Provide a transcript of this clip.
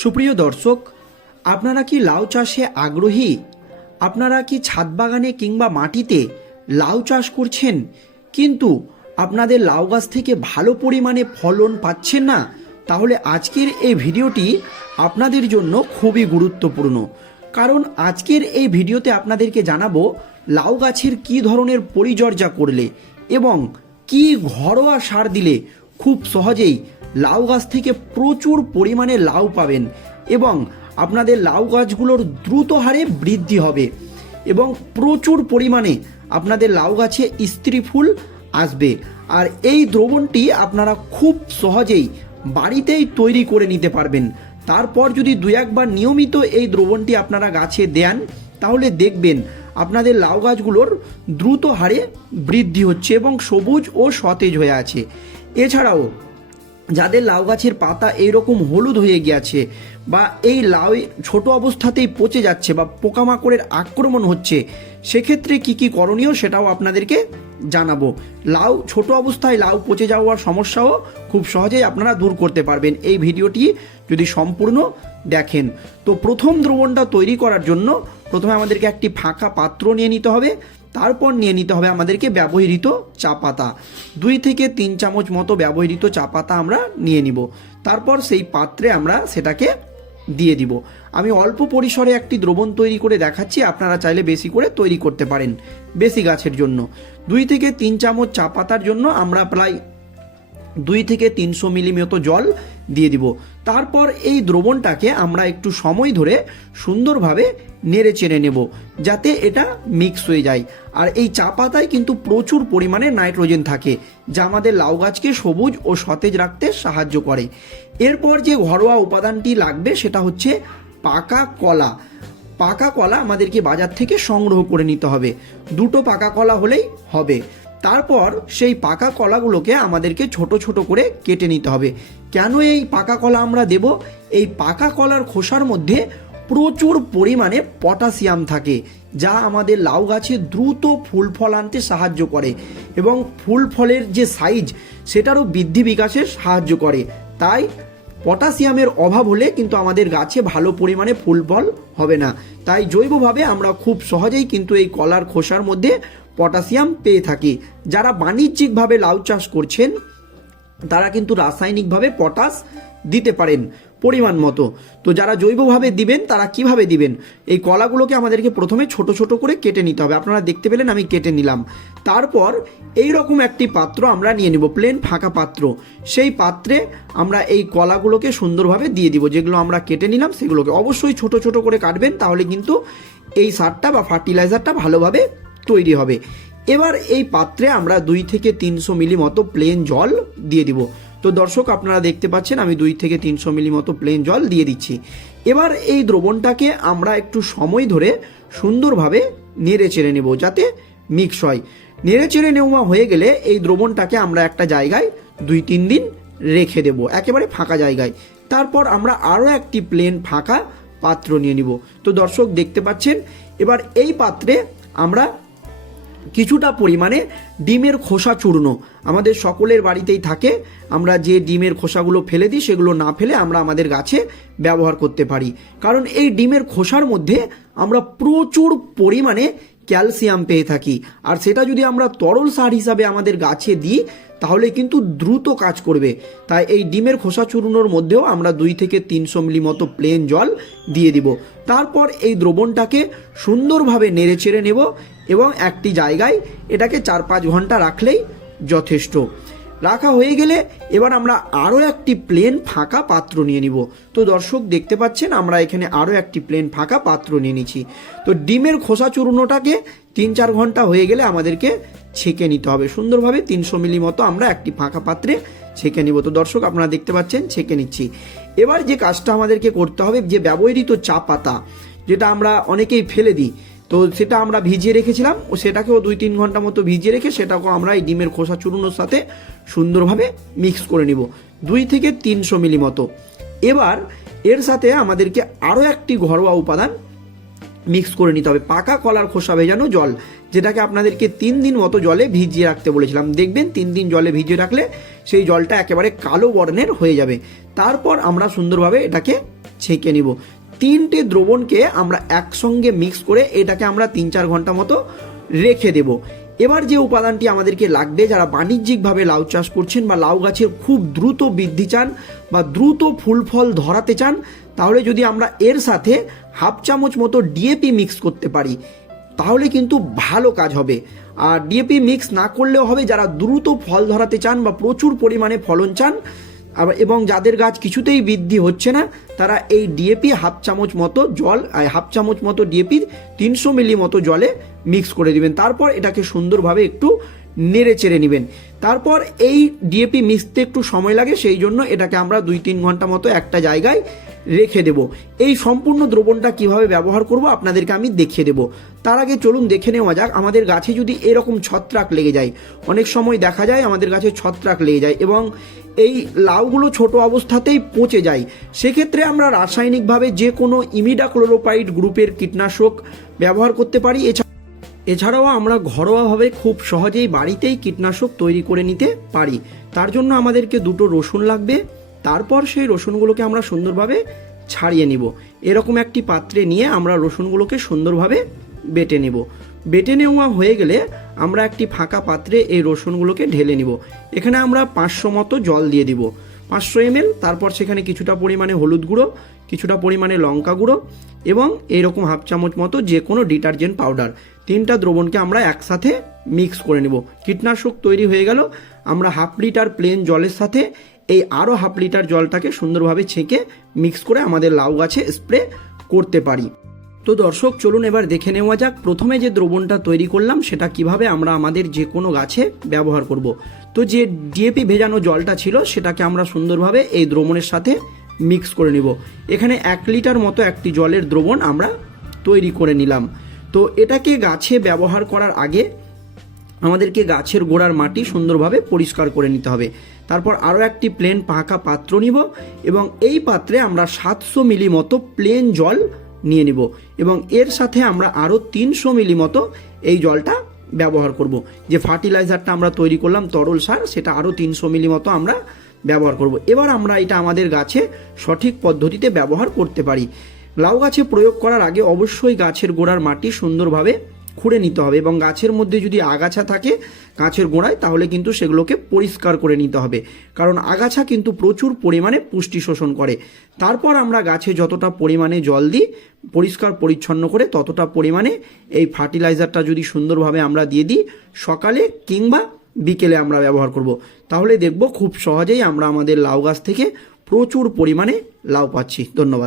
সুপ্রিয় দর্শক, আপনারা কি লাউ চাষে আগ্রহী? আপনারা কি ছাদ বাগানে কিংবা মাটিতে লাউ চাষ করছেন? কিন্তু আপনাদের লাউ গাছ থেকে ভালো পরিমাণে ফলন পাচ্ছেন না? তাহলে আজকের এই ভিডিওটি আপনাদের জন্য খুবই গুরুত্বপূর্ণ। কারণ আজকের এই ভিডিওতে আপনাদেরকে জানাব লাউ গাছের কী ধরনের পরিচর্যা করলে এবং কি ঘরোয়া সার দিলে খুব সহজেই লাউ গাছ থেকে প্রচুর পরিমাণে লাউ পাবেন এবং আপনাদের লাউ গাছগুলোর দ্রুত হারে বৃদ্ধি হবে এবং প্রচুর পরিমাণে আপনাদের লাউ গাছে স্ত্রী ফুল আসবে। আর এই দ্রবণটি আপনারা খুব সহজেই বাড়িতেই তৈরি করে নিতে পারবেন। তারপর যদি দু একবার নিয়মিত এই দ্রবণটি আপনারা গাছে দেন, তাহলে দেখবেন আপনাদের লাউ গাছগুলোর দ্রুত হারে বৃদ্ধি হচ্ছে এবং সবুজ ও সতেজ হয়ে আছে। এছাড়াও যাদের লাউ গাছের পাতা এইরকম হলুদ হয়ে গিয়েছে বা এই লাউ ছোট অবস্থাতেই পচে যাচ্ছে বা পোকামাকড়ের আক্রমণ হচ্ছে, সেক্ষেত্রে কি কি করণীয় সেটাও আপনাদেরকে জানাব। লাউ, ছোট অবস্থায় লাউ পচে যাওয়ার সমস্যাও খুব সহজেই আপনারা দূর করতে পারবেন। এই ভিডিওটি যদি সম্পূর্ণ দেখেন। তো প্রথম দ্রবণটা তৈরি করার জন্য প্রথমে আমাদেরকে একটি ফাঁকা পাত্র নিয়ে নিতে হবে। তারপর নিয়ে নিতে হবে আমাদেরকে ব্যবহৃত চা পাতা। দুই থেকে তিন চামচ মতো ব্যবহৃত চা পাতা আমরা নিয়ে নিব। তারপর সেই পাত্রে আমরা সেটাকে দিয়ে দিব। আমি অল্প পরিসরে একটি দ্রবণ তৈরি করে দেখাচ্ছি, আপনারা চাইলে বেশি করে তৈরি করতে পারেন বেশি গাছের জন্য। দুই থেকে তিন চামচ চা পাতার জন্য আমরা প্রায় দুই থেকে তিনশো মিলি মতো জল দিয়ে দিব। তারপর এই দ্রবণটাকে আমরা একটু সময় ধরে সুন্দরভাবে নেড়ে চেড়ে নেব, যাতে এটা মিক্স হয়ে যায়। আর এই চা পাতায় কিন্তু প্রচুর পরিমাণে নাইট্রোজেন থাকে, যা আমাদের লাউ গাছকে সবুজ ও সতেজ রাখতে সাহায্য করে। এরপর যে ঘরোয়া উপাদানটি লাগবে সেটা হচ্ছে পাকা কলা। পাকা কলা আমাদেরকে বাজার থেকে সংগ্রহ করে নিতে হবে। দুটো পাকা কলা হলেই হবে। তারপর সেই পাকা কলাগুলোকে আমাদেরকে ছোট ছোট করে কেটে নিতে হবে। কেন এই পাকা কলা আমরা দেব? এই পাকা কলার খোসার মধ্যে প্রচুর পরিমাণে পটাশিয়াম থাকে, যা আমাদের লাউ গাছে দ্রুত ফুল ফল আনতে সাহায্য করে এবং ফুল ফলের যে সাইজ, সেটারও বৃদ্ধি বিকাশে সাহায্য করে। তাই পটাশিয়ামের অভাব হলে কিন্তু আমাদের গাছে ভালো পরিমাণে ফুল ফল হবে না। তাই জৈবভাবে আমরা খুব সহজেই কিন্তু এই কলার খোসার মধ্যে পটাশিয়াম পেয়ে থাকি। যারা বাণিজ্যিকভাবে লাউ চাষ করছেন, তারা কিন্তু রাসায়নিকভাবে পটাশ দিতে পারেন পরিমাণ মতো। তো যারা জৈবভাবে দিবেন, তারা কীভাবে দিবেন? এই কলাগুলোকে আমাদেরকে প্রথমে ছোট ছোট করে কেটে নিতে হবে। আপনারা দেখতে পেলেন, আমি কেটে নিলাম। তারপর এই রকম একটি পাত্র আমরা নিয়ে নিব, প্লেন ফাঁকা পাত্র। সেই পাত্রে আমরা এই কলাগুলোকে সুন্দরভাবে দিয়ে দিব। যেগুলো আমরা কেটে নিলাম, সেগুলোকে অবশ্যই ছোট ছোট করে কাটবেন, তাহলে কিন্তু এই সারটা বা ফার্টিলাইজারটা ভালোভাবে তৈরি হবে। এবার এই পাত্রে আমরা দুই থেকে তিনশো মিলি মতো প্লেন জল দিয়ে দিব। তো দর্শক, আপনারা দেখতে পাচ্ছেন, আমি দুই থেকে তিনশো মিলি মতো প্লেন জল দিয়ে দিচ্ছি। এবার এই দ্রবণটাকে আমরা একটু সময় ধরে সুন্দরভাবে নেড়ে চেড়ে নেব যাতে মিক্স হয়। নেড়ে চেড়ে নেওয়া হয়ে গেলে এই দ্রবণটাকে আমরা একটা জায়গায় দুই তিন দিন রেখে দেব, একেবারে ফাঁকা জায়গায়। তারপর আমরা আরও একটি প্লেন ফাঁকা পাত্র নিয়ে নিব। তো দর্শক, দেখতে পাচ্ছেন, এবার এই পাত্রে আমরা কিছুটা পরিমাণে ডিমের খোসা চূর্ণ। আমাদের সকলের বাড়িতেই থাকে। আমরা যে ডিমের খোসাগুলো ফেলে দিই, সেগুলো না ফেলে আমরা আমাদের গাছে ব্যবহার করতে পারি। কারণ এই ডিমের খোসার মধ্যে আমরা প্রচুর পরিমাণে ক্যালসিয়াম পেয়ে থাকি। আর সেটা যদি আমরা তরল সার হিসাবে আমাদের গাছে দিই, তাহলে কিন্তু দ্রুত কাজ করবে। তাই এই ডিমের খোসা চূর্ণর মধ্যেও আমরা দুই থেকে তিনশো মিলি মতো প্লেন জল দিয়ে দিব। তারপর এই দ্রবণটাকে সুন্দরভাবে নেড়ে চেড়ে নেব এবং একটি জায়গায় এটাকে চার পাঁচ ঘণ্টা রাখলেই যথেষ্ট। রাখা হয়ে গেলে এবার আমরা আরও একটি প্লেন ফাঁকা পাত্র নিয়ে নিব। তো দর্শক দেখতে পাচ্ছেন, আমরা এখানে আরও একটি প্লেন ফাঁকা পাত্র নিয়ে নিচ্ছি। তো ডিমের খোসা চূর্ণটাকে তিন চার ঘণ্টা হয়ে গেলে আমাদেরকে ছেঁকে নিতে হবে। সুন্দরভাবে তিনশো মিলি মতো আমরা একটি ফাঁকা পাত্রে ছেঁকে নিব। তো দর্শক আপনারা দেখতে পাচ্ছেন, ছেঁকে নিচ্ছি। এবার যে কাজটা আমাদেরকে করতে হবে, যে ব্যবহৃত চা পাতা, যেটা আমরা অনেকেই ফেলে দিই তো সেটা আমরা ভিজিয়ে রেখেছিলাম, ও সেটাকেও দুই তিন ঘণ্টা মতো ভিজিয়ে রেখে সেটাকেও আমরা এই ডিমের খোসা চূর্ণর সাথে সুন্দরভাবে মিক্স করে নিব, দুই থেকে তিনশো মিলি মতো। এবার এর সাথে আমাদেরকে আরও একটি ঘরোয়া উপাদান মিক্স করে নিতে হবে, পাকা কলার খোসা ভেজানো জল, যেটাকে আপনাদেরকে তিন দিন মতো জলে ভিজিয়ে রাখতে বলেছিলাম। দেখবেন তিন দিন জলে ভিজিয়ে রাখলে সেই জলটা একেবারে কালো বর্ণের হয়ে যাবে। তারপর আমরা সুন্দরভাবে এটাকে ছেঁকে নিব। তিনটে দ্রবণকে আমরা একসঙ্গে মিক্স করে এটাকে আমরা তিন চার ঘণ্টা মতো রেখে দেব। এবার যে উপাদানটি আমাদেরকে লাগবে, যারা বাণিজ্যিকভাবে লাউ চাষ করছেন বা লাউ গাছের খুব দ্রুত বৃদ্ধি চান বা দ্রুত ফুল ফল ধরাতে চান, তাহলে যদি আমরা এর সাথে হাফ চামচ মতো ডিএপি মিক্স করতে পারি, তাহলে কিন্তু ভালো কাজ হবে। আর ডিএপি মিক্স না করলেও হবে, যারা দ্রুত ফল ধরাতে চান বা প্রচুর পরিমাণে ফলন চান এবং যাদের গাছ কিছুতেই বৃদ্ধি হচ্ছে না, তারা এই ডিএপি হাফ চামচ মতো জল হাফ চামচ মতো ডিএপি তিনশো মিলি মতো জলে মিক্স করে দিবেন। তারপর এটাকে সুন্দরভাবে একটু নেড়ে চেড়ে নেবেন। তারপর এই ডিএপি মিশতে একটু সময় লাগে, সেই জন্য এটাকে আমরা দুই তিন ঘণ্টা মতো একটা জায়গায় রেখে দেব। এই সম্পূর্ণ দ্রবণটা কীভাবে ব্যবহার করব আপনাদেরকে আমি দেখিয়ে দেব। তার আগে চলুন দেখে নেওয়া যাক, আমাদের গাছে যদি এরকম ছত্রাক লেগে যায়, অনেক সময় দেখা যায় আমাদের গাছে ছত্রাক লেগে যায় এবং এই লাউগুলো ছোট অবস্থাতেই পচে যায়। সেক্ষেত্রে আমরা রাসায়নিকভাবে যে কোনো ইমিডাক্লোরোপাইড গ্রুপের কীটনাশক ব্যবহার করতে পারি। এছাড়া এছাড়াও আমরা ঘরোয়াভাবে খুব সহজেই বাড়িতেই কীটনাশক তৈরি করে নিতে পারি। তার জন্য আমাদেরকে দুটো রসুন লাগবে। তারপর সেই রসুনগুলোকে আমরা সুন্দরভাবে ছাড়িয়ে নিব। এরকম একটি পাত্রে নিয়ে আমরা রসুনগুলোকে সুন্দরভাবে বেটে নেব। বেটে নেওয়া হয়ে গেলে আমরা একটি ফাঁকা পাত্রে এই রসুনগুলোকে ঢেলে নিব। এখানে আমরা পাঁচশো মতো জল দিয়ে দিব। পাঁচশো এমএল, তারপর সেখানে কিছুটা পরিমাণে হলুদ গুঁড়ো, কিছুটা পরিমাণে লঙ্কা গুঁড়ো এবং এরকম হাফ চামচ মতো যে কোনো ডিটারজেন্ট পাউডার। তিনটা দ্রবণকে আমরা একসাথে মিক্স করে নেব। কীটনাশক তৈরি হয়ে গেল। আমরা হাফ লিটার প্লেন জলের সাথে এই আরও হাফ লিটার জলটাকে সুন্দরভাবে ছেঁকে মিক্স করে আমাদের লাউ গাছে স্প্রে করতে পারি। তো দর্শক, চলুন এবার দেখে নেওয়া যাক। প্রথমে যে দ্রবণটা তৈরি করলাম, সেটা কীভাবে আমরা আমাদের যে কোনো গাছে ব্যবহার করব। তো যে ডিএপি ভেজানো জলটা ছিল, সেটাকে আমরা সুন্দরভাবে এই দ্রবণের সাথে মিক্স করে নিব। এখানে এক লিটার মতো একটি জলের দ্রবণ আমরা তৈরি করে নিলাম। তো এটাকে গাছে ব্যবহার করার আগে আমাদেরকে গাছের গোড়ার মাটি সুন্দরভাবে পরিষ্কার করে নিতে হবে। তারপর আরও একটি প্লেন পাকা পাত্র নিব এবং এই পাত্রে আমরা সাতশো মিলি মতো প্লেন জল নিয়ে নিব এবং এর সাথে আমরা আরও তিনশো মিলি মতো এই জলটা ব্যবহার করব। যে ফার্টিলাইজারটা আমরা তৈরি করলাম, তরল সার, সেটা আরও তিনশো মিলি মতো আমরা ব্যবহার করব। এবার আমরা এটা আমাদের গাছে সঠিক পদ্ধতিতে ব্যবহার করতে পারি। লাউ গাছে প্রয়োগ করার আগে অবশ্যই গাছের গোড়ার মাটি সুন্দরভাবে খুঁড়ে নিতে হবে এবং গাছের মধ্যে যদি আগাছা থাকে গাছের গোড়ায়, তাহলে কিন্তু সেগুলোকে পরিষ্কার করে নিতে হবে। কারণ আগাছা কিন্তু প্রচুর পরিমাণে পুষ্টি শোষণ করে। তারপর আমরা গাছে যতটা পরিমাণে জল দিই, পরিষ্কার পরিচ্ছন্ন করে ততটা পরিমাণে এই ফার্টিলাইজারটা যদি সুন্দরভাবে আমরা দিয়ে দিই, সকালে কিংবা বিকেলে আমরা ব্যবহার করব। তাহলে দেখব খুব সহজেই আমরা আমাদের লাউ গাছ থেকে প্রচুর পরিমাণে লাউ পাচ্ছি। ধন্যবাদ।